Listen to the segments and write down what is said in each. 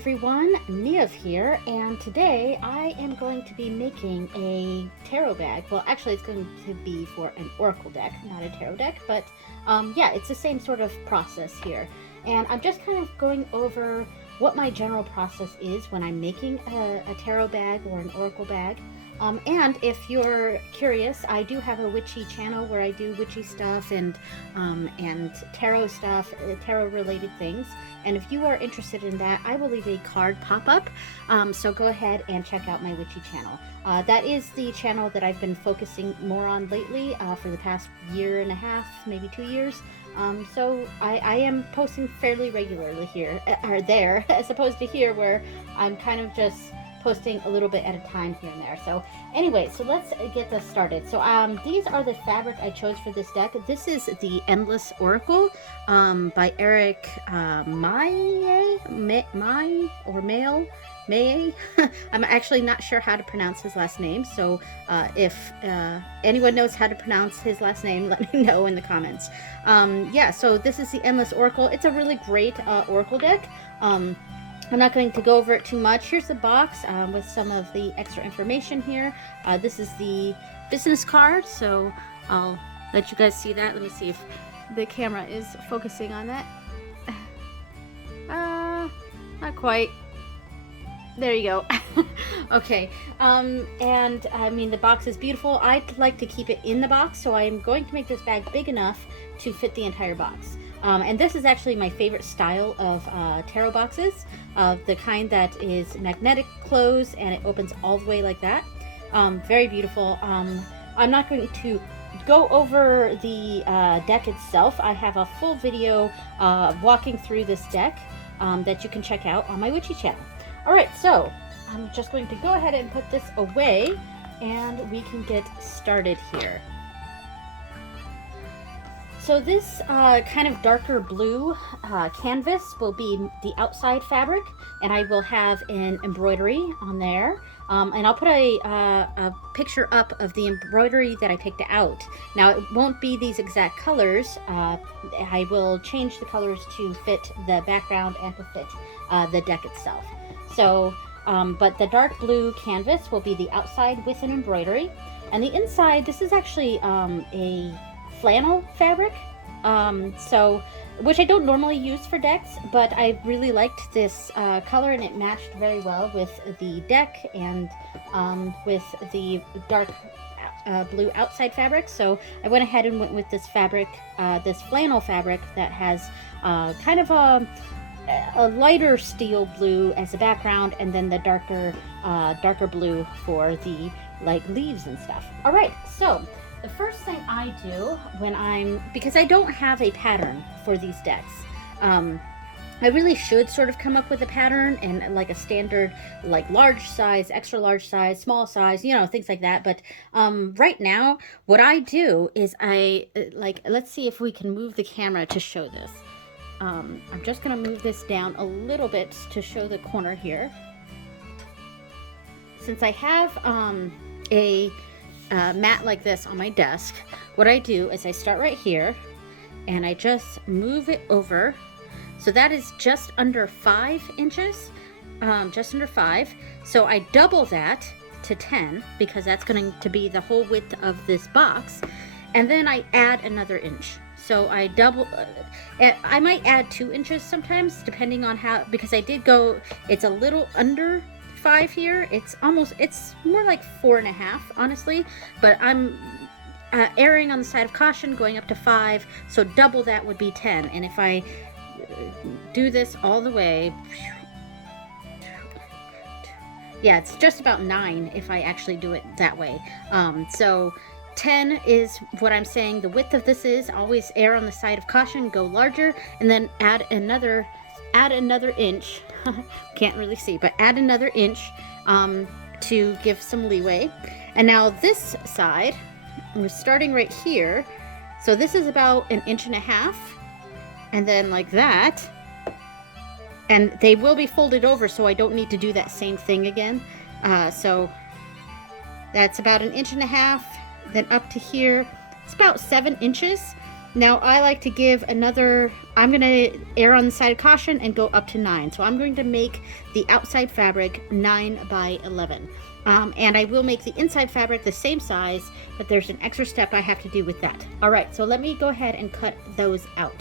everyone, Niamh here, and today I am going to be making a tarot bag. Well, actually it's going to be for an oracle deck, not a tarot deck, but yeah, it's the same sort of process here. And I'm just kind of going over what my general process is when I'm making a tarot bag or an oracle bag. And if you're curious, I do have a witchy channel where I do witchy stuff and tarot stuff, tarot related things. And if you are interested in that, I will leave a card pop-up. So go ahead and check out my witchy channel. That is the channel that I've been focusing more on lately for the past year and a half, maybe 2 years. So I am posting fairly regularly here, or there, as opposed to here where I'm kind of just posting a little bit at a time here and there. So anyway, so let's get this started. So these are the fabric I chose for this deck. This is the Endless Oracle by Eric Maye. I'm actually not sure how to pronounce his last name, so if anyone knows how to pronounce his last name, let me know in the comments. Yeah, so this is the Endless Oracle. It's a really great oracle deck. I'm not going to go over it too much. Here's the box with some of the extra information here. This is the business card, so I'll let you guys see that. Let me see if the camera is focusing on that. Not quite. There you go. Okay, and I mean, the box is beautiful. I'd like to keep it in the box, so I'm going to make this bag big enough to fit the entire box. And this is actually my favorite style of tarot boxes, the kind that is magnetic close and it opens all the way like that. Very beautiful. I'm not going to go over the deck itself. I have a full video walking through this deck that you can check out on my witchy channel. Alright, so I'm just going to go ahead and put this away and we can get started here. So this kind of darker blue canvas will be the outside fabric, and I will have an embroidery on there. And I'll put a picture up of the embroidery that I picked out. Now, it won't be these exact colors. I will change the colors to fit the background and to fit the deck itself. So, but the dark blue canvas will be the outside with an embroidery. And the inside, this is actually a flannel fabric, so which I don't normally use for decks, but I really liked this color and it matched very well with the deck and with the dark blue outside fabric. So I went ahead and went with this fabric, this flannel fabric that has kind of a lighter steel blue as a background, and then the darker blue for the like leaves and stuff. All right, so the first thing I do when because I don't have a pattern for these decks, I really should sort of come up with a pattern and like a standard, like large size, extra large size, small size, you know, things like that. But right now, what I do is let's see if we can move the camera to show this. I'm just going to move this down a little bit to show the corner here. Since I have a mat like this on my desk, what I do is I start right here and I just move it over. So that is just under 5 inches, just under 5. So I double that to 10 because that's going to be the whole width of this box. And then I add another inch. So I double, I might add 2 inches sometimes depending on how, because I did go, it's a little under 5 here. It's more like 4.5 honestly, but I'm erring on the side of caution, going up to 5, so double that would be 10. And if I do this all the way, yeah, it's just about 9 if I actually do it that way. So 10 is what I'm saying the width of this is. Always err on the side of caution, go larger, and then add another inch. Can't really see, but add another inch to give some leeway. And now this side, we're starting right here, so this is about 1.5 inches, and then like that, and they will be folded over, so I don't need to do that same thing again. So that's about 1.5 inches, then up to here it's about 7 inches. Now I like to give another, I'm going to err on the side of caution and go up to 9. So I'm going to make the outside fabric 9 by 11. And I will make the inside fabric the same size, but there's an extra step I have to do with that. All right, so let me go ahead and cut those out.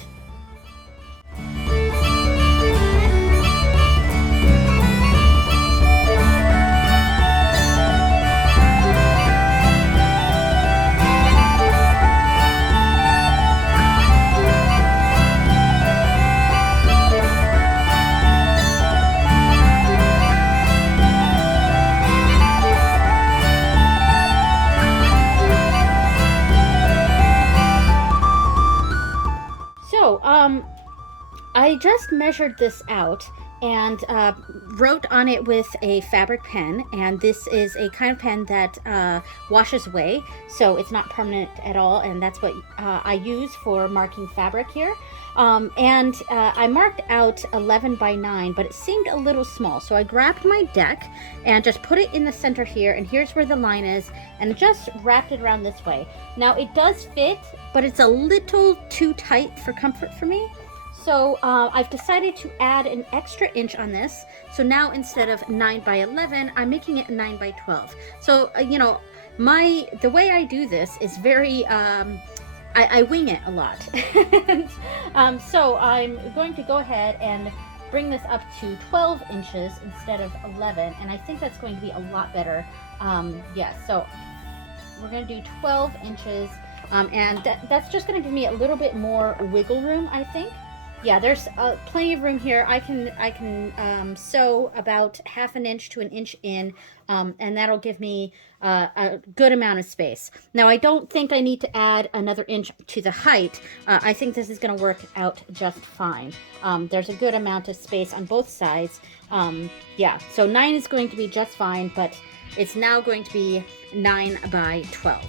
I just measured this out and wrote on it with a fabric pen, and this is a kind of pen that washes away, so it's not permanent at all, and that's what I use for marking fabric here. I marked out 11 by 9, but it seemed a little small, so I grabbed my deck and just put it in the center here, and here's where the line is, and just wrapped it around this way. Now it does fit, but it's a little too tight for comfort for me. So I've decided to add an extra inch on this. So now instead of 9 by 11, I'm making it 9 by 12. So, you know, the way I do this is very, I wing it a lot. So I'm going to go ahead and bring this up to 12 inches instead of 11. And I think that's going to be a lot better. Yeah, so we're going to do 12 inches. And that's just going to give me a little bit more wiggle room, I think. Yeah, there's plenty of room here. I can sew about ½ an inch to an inch in, and that'll give me a good amount of space. Now, I don't think I need to add another inch to the height. I think this is going to work out just fine. There's a good amount of space on both sides. Yeah, so 9 is going to be just fine, but it's now going to be 9 by 12.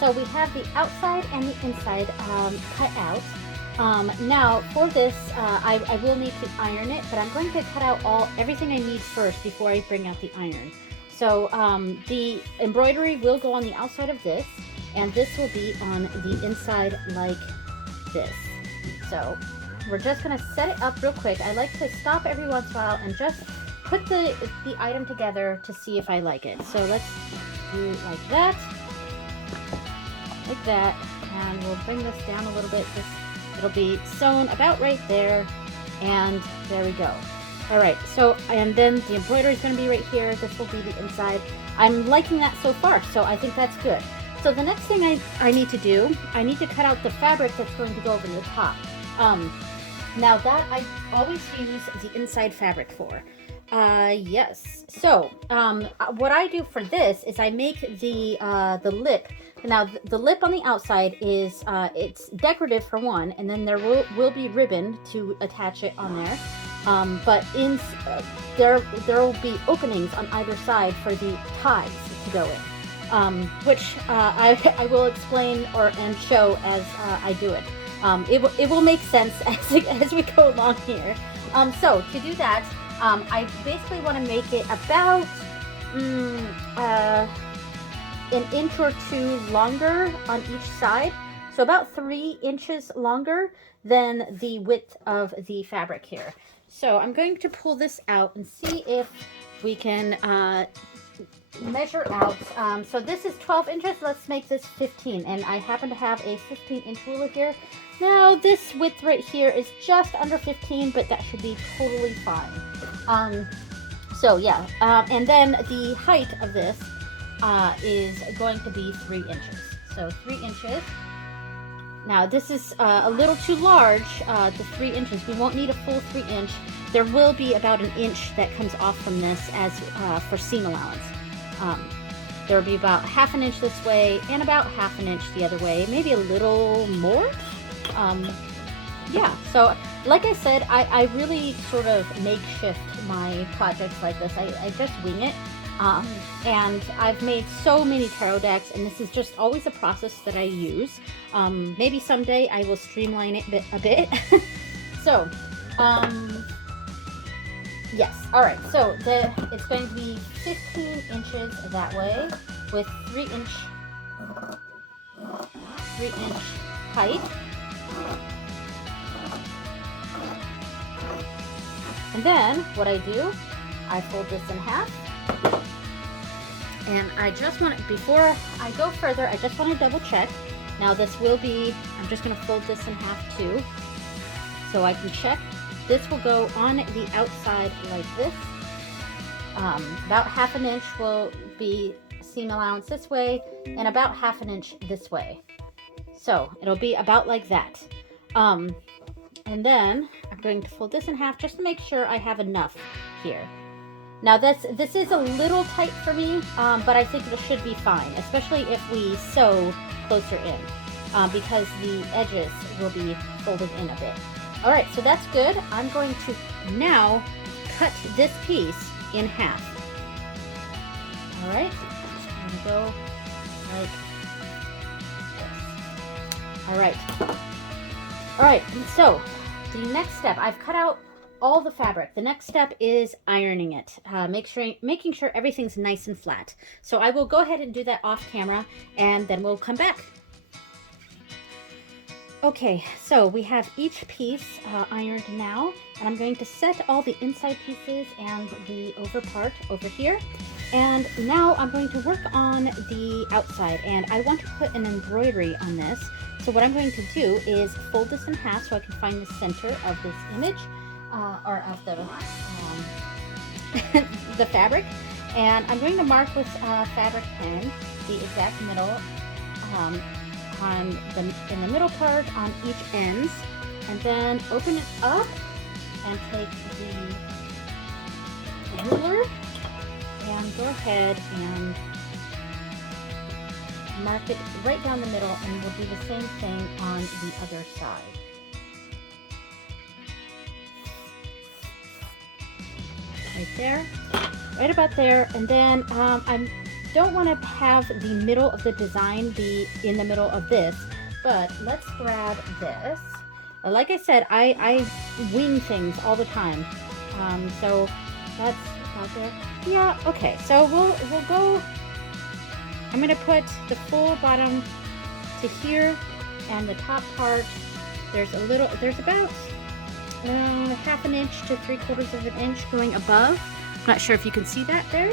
So we have the outside and the inside cut out. Now for this, I will need to iron it, but I'm going to cut out everything I need first before I bring out the iron. So the embroidery will go on the outside of this, and this will be on the inside like this. So we're just going to set it up real quick. I like to stop every once in a while and just put the item together to see if I like it. So let's do it like that. Like that, and we'll bring this down a little bit. It'll be sewn about right there, and there we go. All right, so, and then the embroidery is going to be right here. This will be the inside. I'm liking that so far, so I think that's good. So the next thing I need to do, I need to cut out the fabric that's going to go over the top. Now that I always use the inside fabric for. Yes. So what I do for this is I make the lip. Now the lip on the outside is it's decorative for one, and then there will be ribbon to attach it on there. But there will be openings on either side for the ties to go in, which I will explain and show as I do it. It will make sense as we go along here. So to do that, I basically want to make it about an inch or two longer on each side. So about 3 inches longer than the width of the fabric here. So I'm going to pull this out and see if we can measure out. So this is 12 inches. Let's make this 15. And I happen to have a 15-inch ruler here. Now this width right here is just under 15, but that should be totally fine. So yeah, and then the height of this is going to be 3 inches. So 3 inches. Now this is a little too large, the 3 inches. We won't need a full 3 inch. There will be about an inch that comes off from this as for seam allowance. There will be about ½ an inch this way and about ½ an inch the other way, maybe a little more. yeah, so like I said, I really sort of makeshift my projects like this. I just wing it. And I've made so many tarot decks, and this is just always a process that I use. Maybe someday I will streamline it a bit. So, yes, all right, so it's going to be 15 inches that way with 3-inch height. And then what I do, I fold this in half. And I just want to, before I go further, I just want to double check. Now this will be, I'm just going to fold this in half too, so I can check. This will go on the outside like this. About 1/2 inch will be seam allowance this way, and about 1/2 inch this way. So it'll be about like that. And then I'm going to fold this in half just to make sure I have enough here. Now this is a little tight for me, but I think it should be fine, especially if we sew closer in, because the edges will be folded in a bit. All right, so that's good. I'm going to now cut this piece in half. All right, just going to go like this. All right, so the next step, I've cut out all the fabric. The next step is ironing it, making sure everything's nice and flat. So I will go ahead and do that off camera, and then we'll come back. Okay, so we have each piece ironed now, and I'm going to set all the inside pieces and the over part over here. And now I'm going to work on the outside, and I want to put an embroidery on this. So what I'm going to do is fold this in half so I can find the center of this image, or of the the fabric, and I'm going to mark with fabric pen the exact middle in the middle part on each ends, and then open it up and take the ruler and go ahead and mark it right down the middle, and we'll do the same thing on the other side. Right there, right about there. And then I don't want to have the middle of the design be in the middle of this, but let's grab this. Like I said, I wing things all the time, so that's out there. Yeah, okay, so we'll go. I'm going to put the full bottom to here, and the top part, there's about 1/2 inch to 3/4 inch going above. I'm not sure if you can see that there.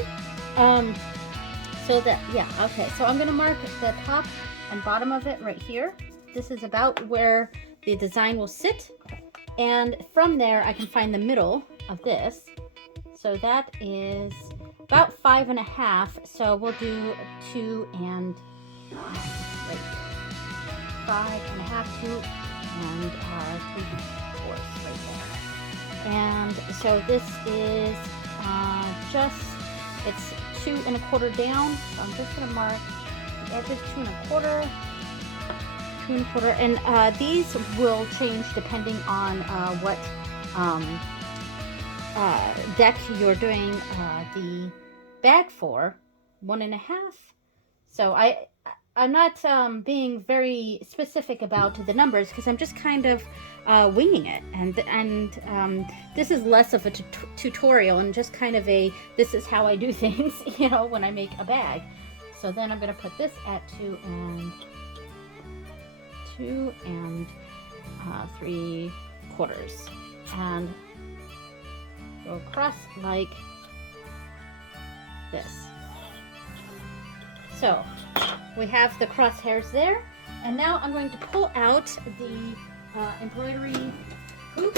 So that, yeah, okay. So I'm going to mark the top and bottom of it right here. This is about where the design will sit. And from there, I can find the middle of this. So that is about 5.5. So we'll do 2 and right here. 5.5, 2 and 3/4 right there. And so this is it's 2 1/4 down. So I'm just going to mark the edges 2 1/4, 2 1/4, and these will change depending on what deck you're doing the bag for. 1.5. So I'm not being very specific about the numbers because I'm just kind of winging it, and this is less of a tutorial and just kind of a this is how I do things, you know, when I make a bag. So then I'm going to put this at 2 and 3/4 and go across like this. So we have the crosshairs there, and now I'm going to pull out the embroidery hoop.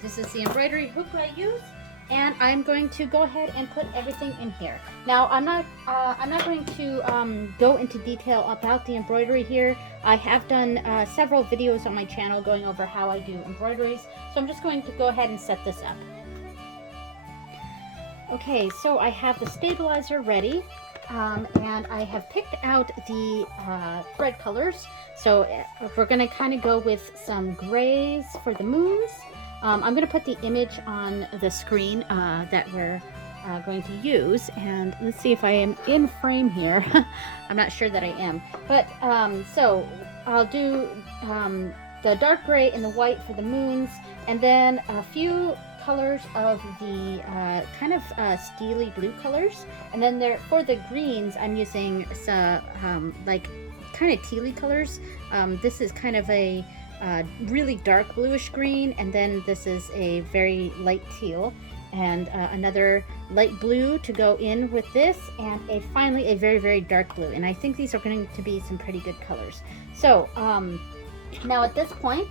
This is the embroidery hoop I use, and I'm going to go ahead and put everything in here. Now I'm not going to go into detail about the embroidery here. I have done several videos on my channel going over how I do embroideries, so I'm just going to go ahead and set this up. Okay, so I have the stabilizer ready, and I have picked out the thread colors. So we're going to kind of go with some grays for the moons. I'm going to put the image on the screen that we're going to use, and let's see if I am in frame here. I'm not sure that I am, but so I'll do the dark gray and the white for the moons, and then a few colors of the kind of steely blue colors, and then there for the greens I'm using some like kind of tealy colors. This is kind of a really dark bluish green, and then this is a very light teal, and another light blue to go in with this, and finally a very, very dark blue. And I think these are going to be some pretty good colors. So now at this point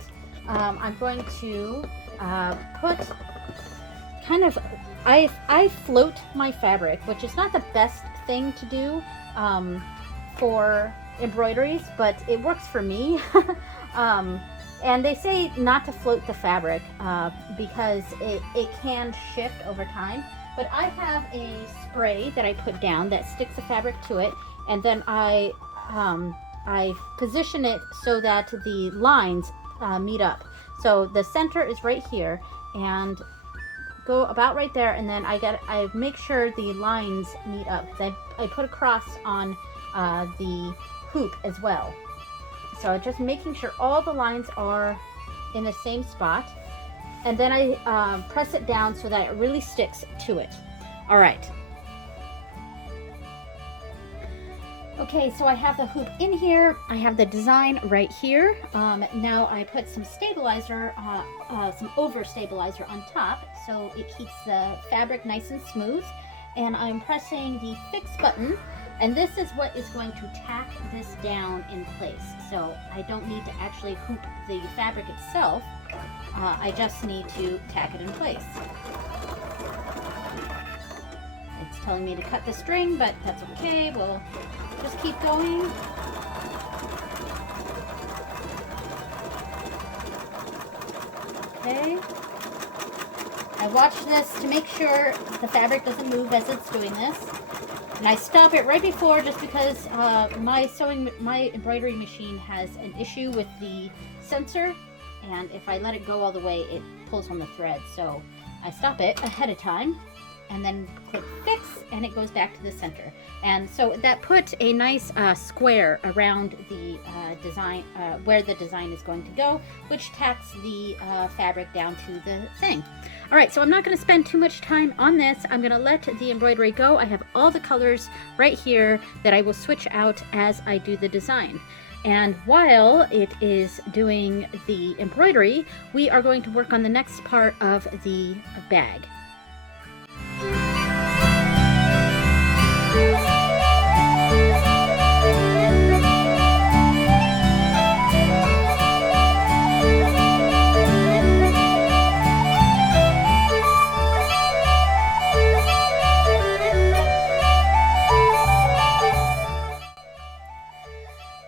I'm going to put kind of, I float my fabric, which is not the best thing to do for embroideries, but it works for me. And they say not to float the fabric because it can shift over time. But I have a spray that I put down that sticks the fabric to it, and then I position it so that the lines meet up. So the center is right here, and go about right there, and then I make sure the lines meet up. I put a cross on the hoop as well. So just making sure all the lines are in the same spot, and then I press it down so that it really sticks to it. All right. Okay, so I have the hoop in here. I have the design right here. Now I put some stabilizer, some over stabilizer on top, so it keeps the fabric nice and smooth. And I'm pressing the fix button, and this is what is going to tack this down in place. So I don't need to actually hoop the fabric itself. I just need to tack it in place. It's telling me to cut the string, but that's okay. We'll just keep going. Okay. I watch this to make sure the fabric doesn't move as it's doing this. And I stop it right before, just because my embroidery machine has an issue with the sensor, and if I let it go all the way, it pulls on the thread. So I stop it ahead of time, and then click fix, and it goes back to the center. And so that put a nice square around the design, where the design is going to go, which tacks the fabric down to the thing. All right, so I'm not going to spend too much time on this. I'm going to let the embroidery go. I have all the colors right here that I will switch out as I do the design. And while it is doing the embroidery, we are going to work on the next part of the bag.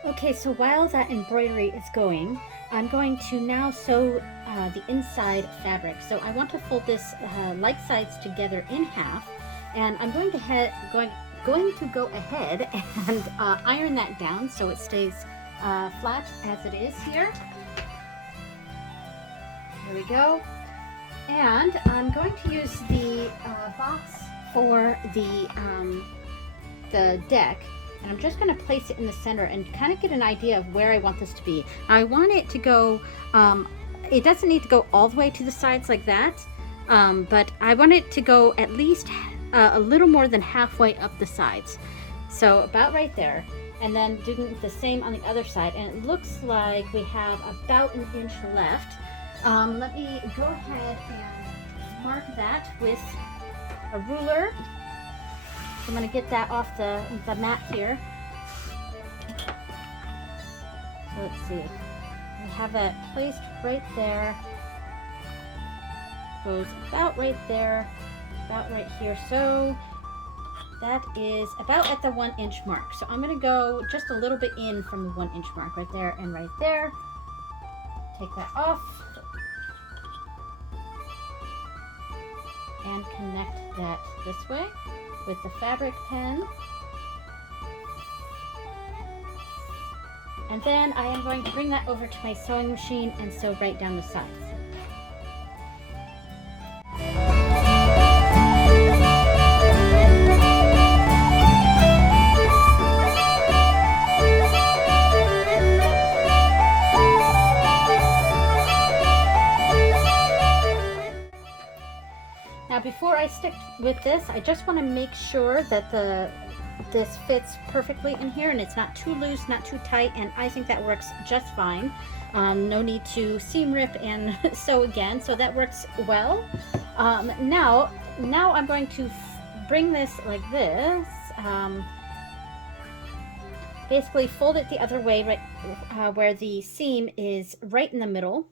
Okay, so while that embroidery is going, I'm going to now sew the inside fabric. So I want to fold this like sides together in half, and I'm going to go ahead and iron that down so it stays flat as it is here. There we go. And I'm going to use the box for the deck. And I'm just going to place it in the center and kind of get an idea of where I want this to be. Now I want it to go, it doesn't need to go all the way to the sides like that, but I want it to go at least a little more than halfway up the sides. So about right there. And then doing the same on the other side. And it looks like we have about an inch left. Let me go ahead and mark that with a ruler. I'm going to get that off the mat here. So let's see. We have that placed right there. Goes about right there, about right here. So that is about at the 1 inch mark. So I'm going to go just a little bit in from the 1 inch mark right there and right there. Take that off. And connect that this way with the fabric pen. And then I am going to bring that over to my sewing machine and sew right down the sides. Now before I stick with this, I just want to make sure that this fits perfectly in here and it's not too loose, not too tight, and I think that works just fine. No need to seam rip and sew again, so that works well. Now I'm going to bring this like this, basically fold it the other way, right where the seam is right in the middle,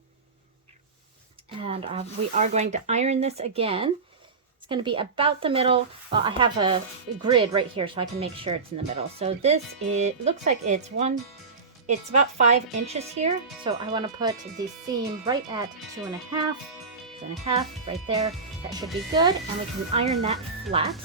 and we are going to iron this again. It's going to be about the middle. Well, I have a grid right here so I can make sure it's in the middle. So this, it looks like it's about 5 inches here. So I want to put the seam right at 2.5 right there. That should be good. And we can iron that flat.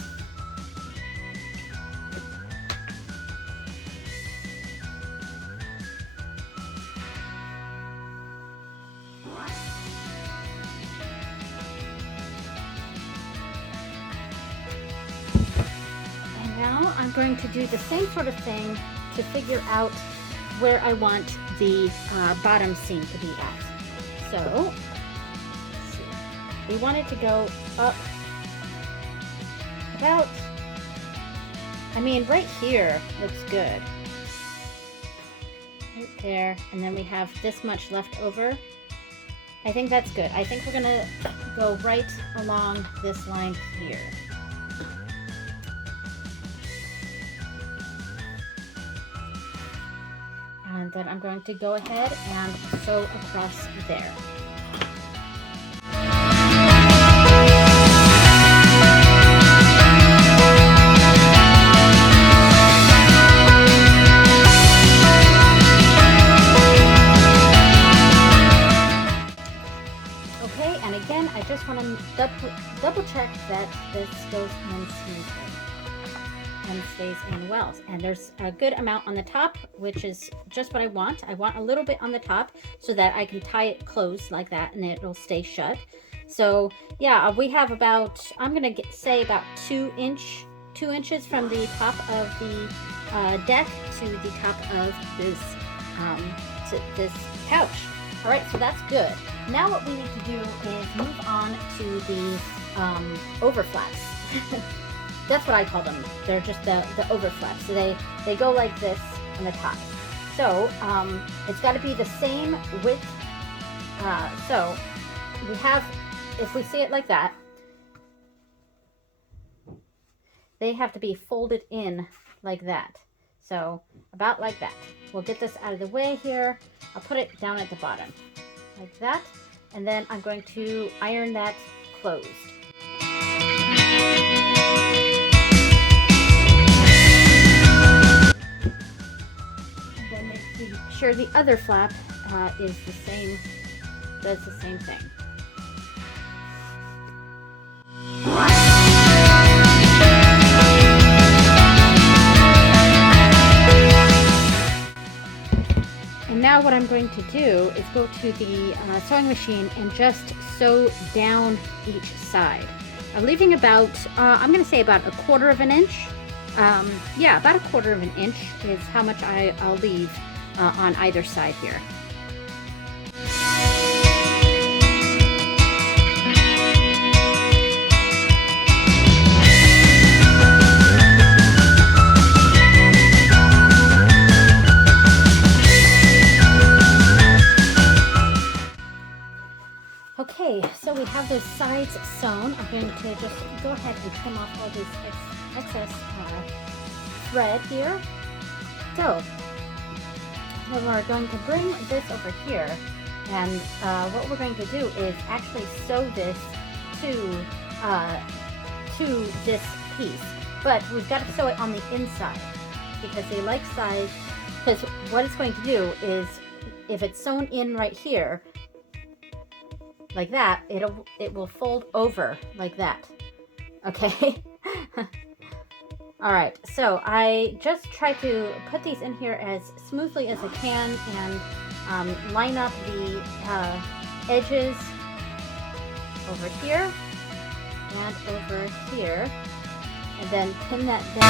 Now I'm going to do the same sort of thing to figure out where I want the bottom seam to be at. So, let's see. We want it to go up about, I mean, right here looks good. Right there, and then we have this much left over. I think that's good. I think we're gonna go right along this line here. And then I'm going to go ahead and sew across there. Okay, and again, I just want to double check that this goes in smoothly and stays in well. And there's a good amount on the top, which is just what I want. I want a little bit on the top so that I can tie it closed like that and it'll stay shut. So yeah, we have about, I'm gonna say about 2 inches from the top of the deck to the top of this couch. All right, so that's good. Now what we need to do is move on to the overflaps. That's what I call them. They're just the overflaps. So they go like this on the top. So it's got to be the same width. So we have, if we see it like that, they have to be folded in like that. So about like that. We'll get this out of the way here. I'll put it down at the bottom like that. And then I'm going to iron that closed. Sure, the other flap is the same, does the same thing. And now what I'm going to do is go to the sewing machine and just sew down each side. I'm leaving about, I'm going to say about 1/4 of an inch. Yeah, about 1/4 of an inch is how much I'll leave on either side here. Okay, so we have those sides sewn. I'm going to just go ahead and trim off all this excess thread here. So then we're going to bring this over here, and what we're going to do is actually sew this to this piece, but we've got to sew it on the inside because they like size. Because what it's going to do is, if it's sewn in right here like that, it will fold over like that. Okay. All right, so I just try to put these in here as smoothly as I can and line up the edges over here and over here, and then pin that down.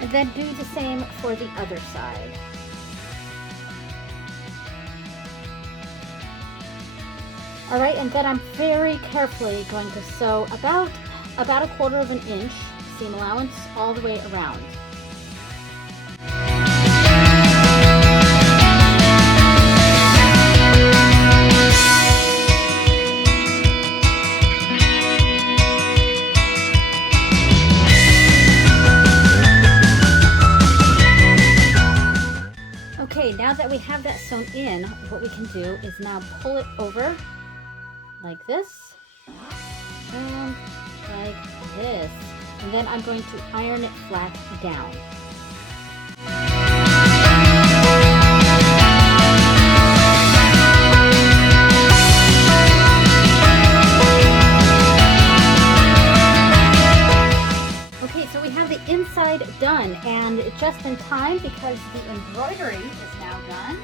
And then do the same for the other side. All right, and then I'm very carefully going to sew about 1/4 of an inch seam allowance all the way around. Okay, now that we have that sewn in, what we can do is now pull it over like this and like this. And then I'm going to iron it flat down. Okay, so we have the inside done, and just in time because the embroidery is now done.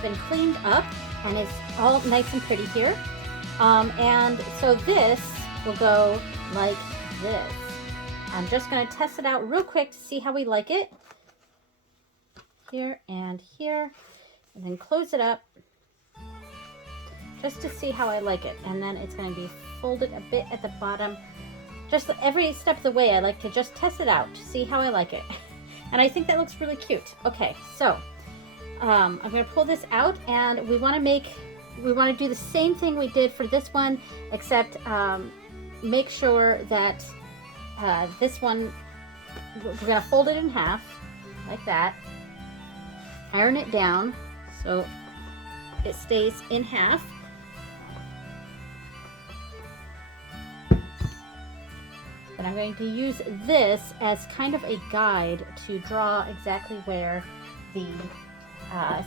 Been cleaned up and it's all nice and pretty here, and so this will go like this. I'm just going to test it out real quick to see how we like it here and here, and then close it up just to see how I like it. And then it's going to be folded a bit at the bottom. Just every step of the way I like to just test it out to see how I like it, and I think that looks really cute. Okay, so I'm going to pull this out, and we want to do the same thing we did for this one, except make sure that this one, we're going to fold it in half like that, iron it down so it stays in half. And I'm going to use this as kind of a guide to draw exactly where the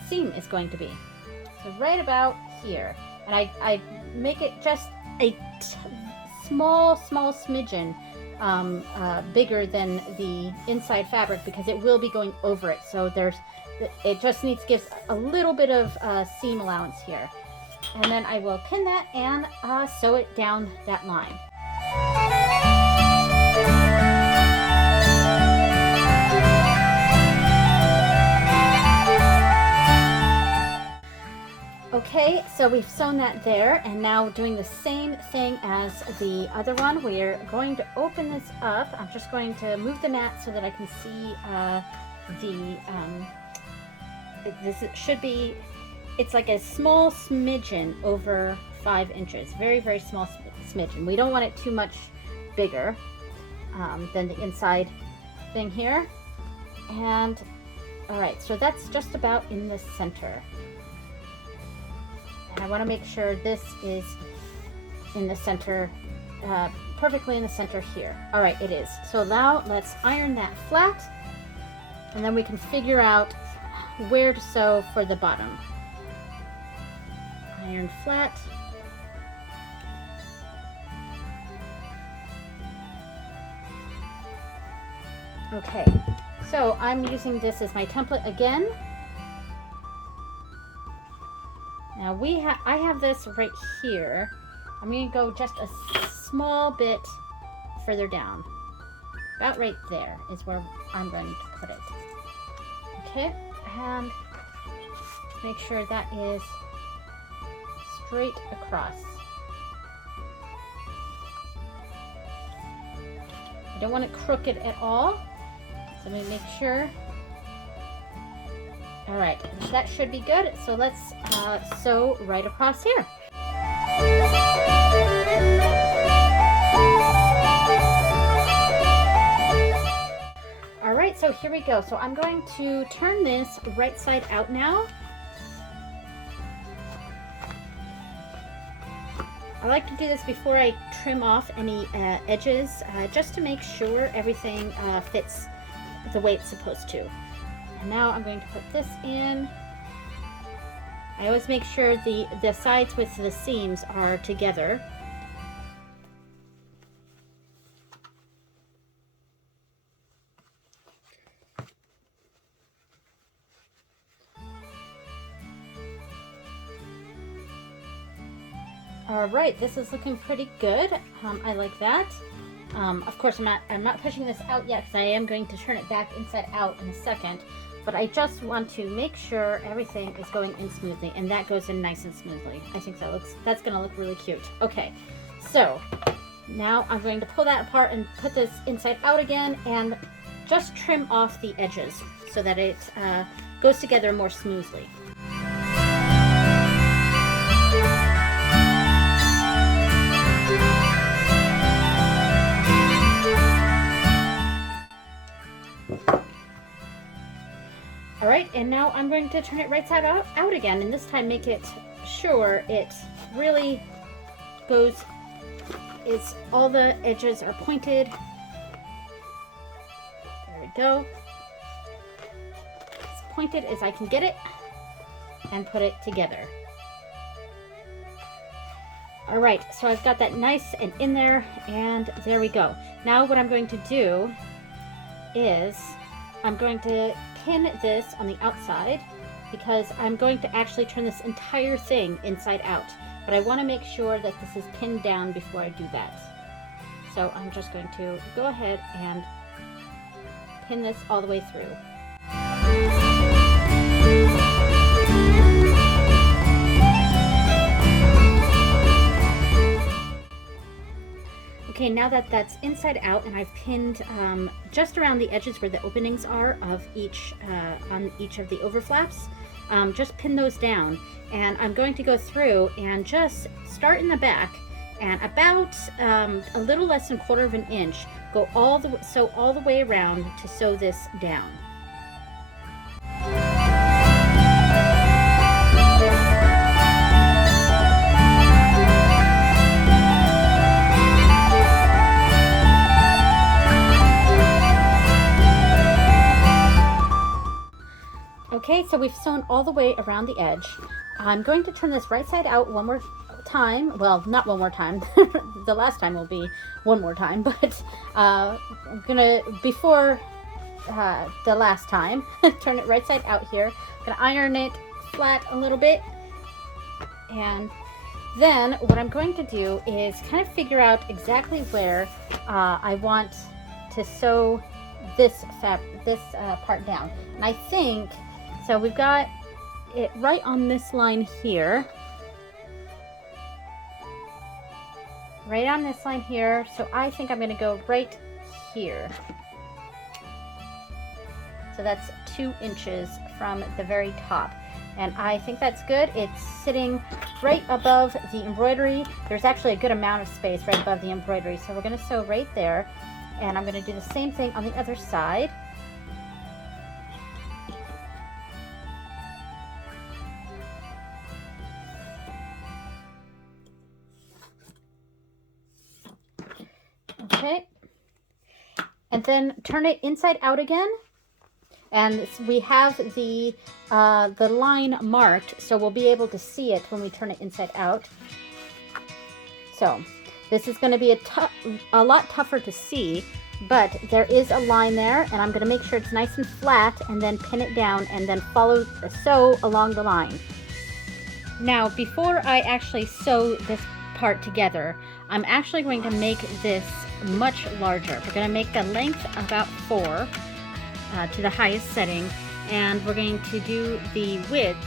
seam is going to be. So right about here, and I make it just a small smidgen bigger than the inside fabric because it will be going over it. So it just needs to give a little bit of seam allowance here, and then I will pin that and sew it down that line. Okay, so we've sewn that there, and now doing the same thing as the other one. We're going to open this up. I'm just going to move the mat so that I can see this should be, it's like a small smidgen over 5 inches. Very small smidgen. We don't want it too much bigger than the inside thing here. And all right, so that's just about in the center. And I want to make sure this is in the center, perfectly in the center here. All right, it is. So now let's iron that flat, and then we can figure out where to sew for the bottom. Iron flat. Okay, so I'm using this as my template again. Now I have this right here. I'm going to go just a small bit further down. About right there is where I'm going to put it. Okay, and make sure that is straight across. I don't want it crooked at all, so I'm going to make sure. All right, that should be good. So let's sew right across here. All right, so here we go. So I'm going to turn this right side out now. I like to do this before I trim off any edges, just to make sure everything fits the way it's supposed to. And now I'm going to put this in. I always make sure the sides with the seams are together. All right, this is looking pretty good. I like that. Of course, I'm not pushing this out yet because I am going to turn it back inside out in a second. But I just want to make sure everything is going in smoothly, and that goes in nice and smoothly. I think that's going to look really cute. Okay, so now I'm going to pull that apart and put this inside out again, and just trim off the edges so that it goes together more smoothly. All right, and now I'm going to turn it right side out again, and this time make it sure it really goes, all the edges are pointed. There we go. As pointed as I can get it, and put it together. All right, so I've got that nice and in there, and there we go. Now what I'm going to do is I'm going to pin this on the outside because I'm going to actually turn this entire thing inside out. But I want to make sure that this is pinned down before I do that. So I'm just going to go ahead and pin this all the way through. Okay, now that that's inside out and I've pinned just around the edges where the openings are of on each of the overflaps, just pin those down. And I'm going to go through and just start in the back and about a little less than 1/4 of an inch, go all the way around to sew this down. Okay, so we've sewn all the way around the edge. I'm going to turn this right side out one more time. Well, not one more time. The last time will be one more time, but I'm gonna, before the last time, turn it right side out here. I'm gonna iron it flat a little bit. And then what I'm going to do is kind of figure out exactly where I want to sew this part down. And I think, so we've got it right on this line here. Right on this line here. So I think I'm going to go right here. So that's 2 inches from the very top. And I think that's good. It's sitting right above the embroidery. There's actually a good amount of space right above the embroidery. So we're going to sew right there. And I'm going to do the same thing on the other side. Okay, and then turn it inside out again, and we have the line marked, so we'll be able to see it when we turn it inside out. So this is going to be a lot tougher to see but there is a line there, and I'm gonna make sure it's nice and flat and then pin it down and then sew along the line. Now, before I actually sew this part together, I'm actually going to make this much larger. We're going to make the length about 4 to the highest setting, and we're going to do the width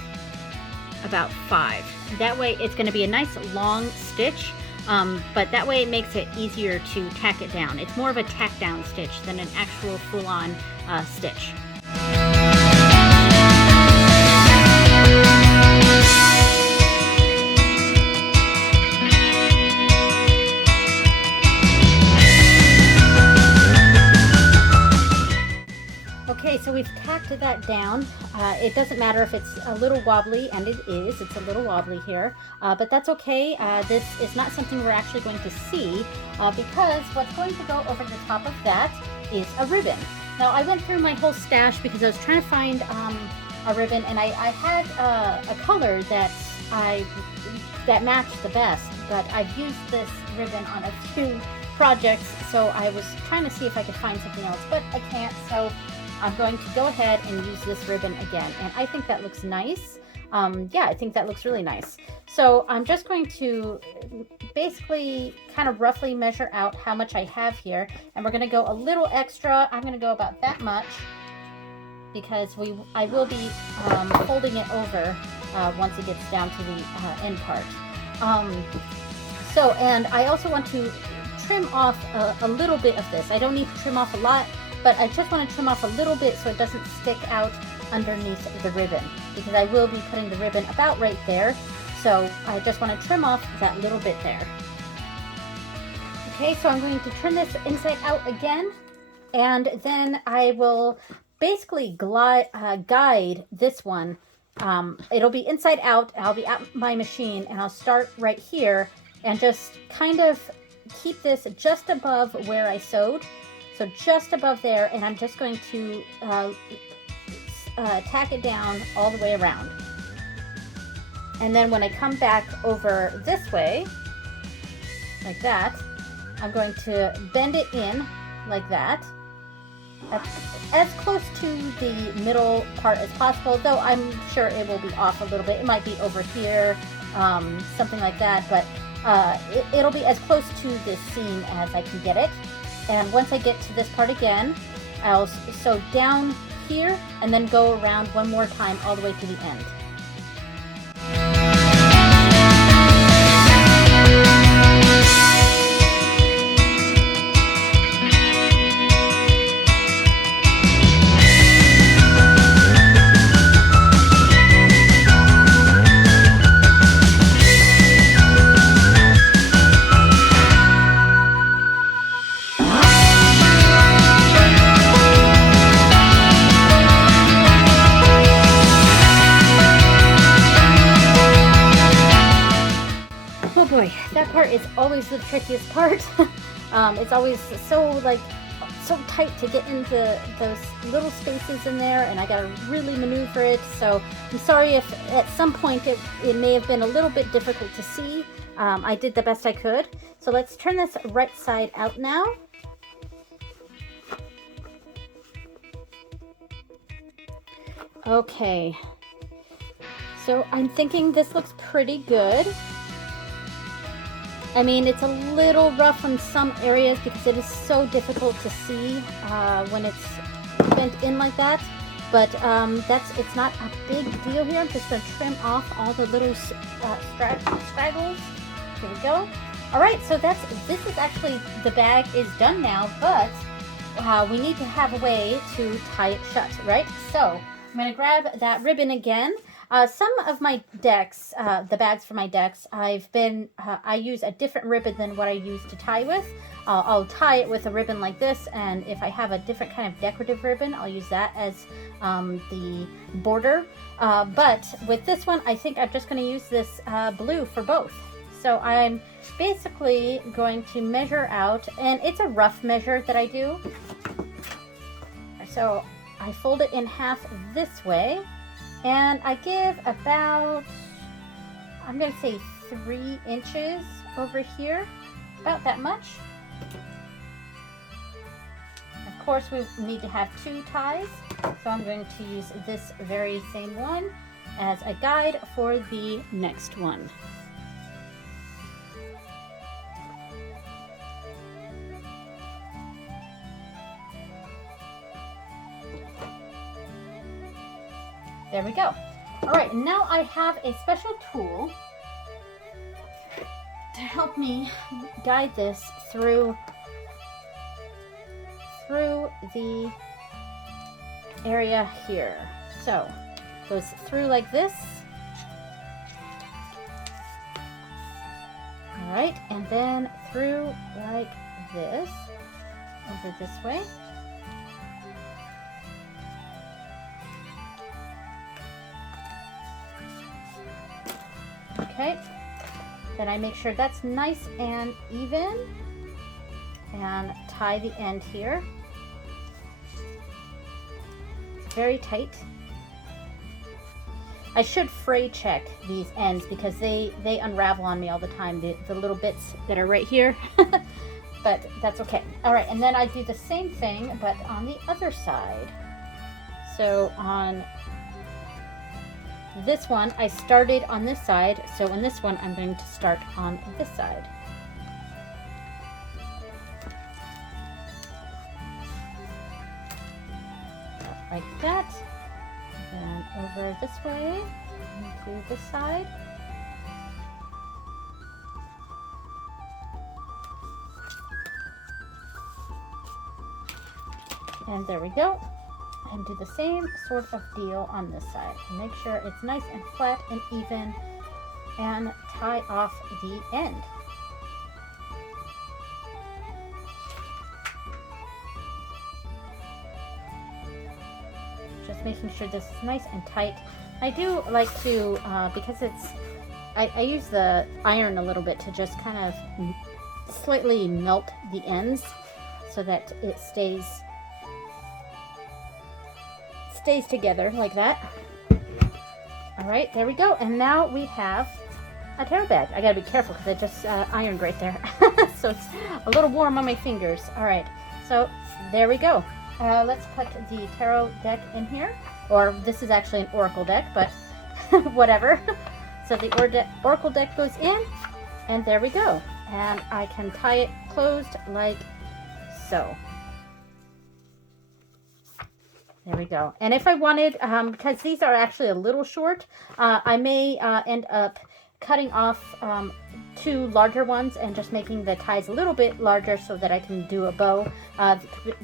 about 5. That way it's going to be a nice long stitch, but that way it makes it easier to tack it down. It's more of a tack down stitch than an actual full-on stitch. Okay, so we've tacked that down. It doesn't matter if it's a little wobbly, and it is. It's a little wobbly here, but that's okay. This is not something we're actually going to see because what's going to go over the top of that is a ribbon. Now, I went through my whole stash because I was trying to find a ribbon, and I had a color that matched the best, but I've used this ribbon on a few projects, so I was trying to see if I could find something else, but I can't, so I'm going to go ahead and use this ribbon again, and I think that looks nice. Yeah, I think that looks really nice. So I'm just going to basically kind of roughly measure out how much I have here, and we're going to go a little extra. I'm going to go about that much because I will be folding it over once it gets down to the end part. And I also want to trim off a little bit of this. I don't need to trim off a lot, but I just want to trim off a little bit so it doesn't stick out underneath the ribbon, because I will be putting the ribbon about right there. So I just want to trim off that little bit there. Okay, so I'm going to turn this inside out again, and then I will basically guide this one. It'll be inside out. I'll be at my machine, and I'll start right here and just kind of keep this just above where I sewed. So just above there, and I'm just going to tack it down all the way around. And then when I come back over this way, like that, I'm going to bend it in like that, as close to the middle part as possible, though I'm sure it will be off a little bit. It might be over here, something like that, but it'll be as close to this seam as I can get it. And once I get to this part again, I'll sew down here and then go around one more time all the way to the end. That part is always the trickiest part. It's always so tight to get into those little spaces in there, and I gotta really maneuver it. So I'm sorry if at some point it may have been a little bit difficult to see. I did the best I could. So let's turn this right side out now. Okay, so I'm thinking this looks pretty good. I mean, it's a little rough in some areas because it is so difficult to see when it's bent in like that. But it's not a big deal here. I'm just going to trim off all the little straggles. Here we go. All right, so this is actually, the bag is done now, but we need to have a way to tie it shut, right? So I'm going to grab that ribbon again. Some of my decks, the bags for my decks, I use a different ribbon than what I use to tie with. I'll tie it with a ribbon like this, and if I have a different kind of decorative ribbon, I'll use that as the border. But with this one, I think I'm just going to use this blue for both. So I'm basically going to measure out, and it's a rough measure that I do. So I fold it in half this way. And I give about, I'm going to say 3 inches over here, about that much. course, we need to have 2 ties, so I'm going to use this very same one as a guide for the next one. There we go. All right, now I have a special tool to help me guide this through the area here. So, goes through like this. All right, and then through like this, over this way. Okay, then I make sure that's nice and even and tie the end here. It's very tight. I should fray check these ends because they unravel on me all the time, the little bits that are right here. But that's okay. All right, and then I do the same thing but on the other side. So on this one, I started on this side, so in this one, I'm going to start on this side. Like that. And then over this way, into this side. And there we go. And do the same sort of deal on this side. Make sure it's nice and flat and even, and tie off the end. Just making sure this is nice and tight. I do like to, because I use the iron a little bit to just kind of slightly melt the ends so that it stays together like that. All right, there we go. And now we have a tarot bag. I gotta be careful because I just ironed right there. So it's a little warm on my fingers. All right, so there we go. Let's put the tarot deck in here. Or this is actually an oracle deck, but whatever. So the oracle deck goes in, and there we go. And I can tie it closed like so. There we go. And if I wanted, because these are actually a little short, I may end up cutting off 2 larger ones and just making the ties a little bit larger so that I can do a bow,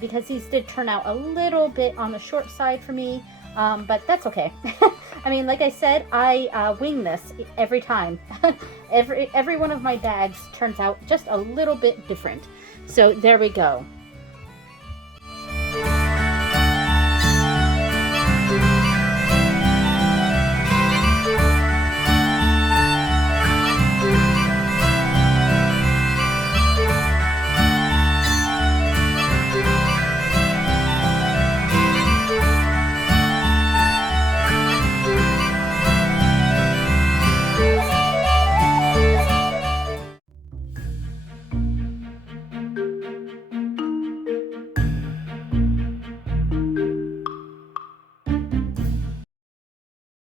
because these did turn out a little bit on the short side for me, but that's okay. I mean, like I said, I wing this every time. every one of my bags turns out just a little bit different. So there we go.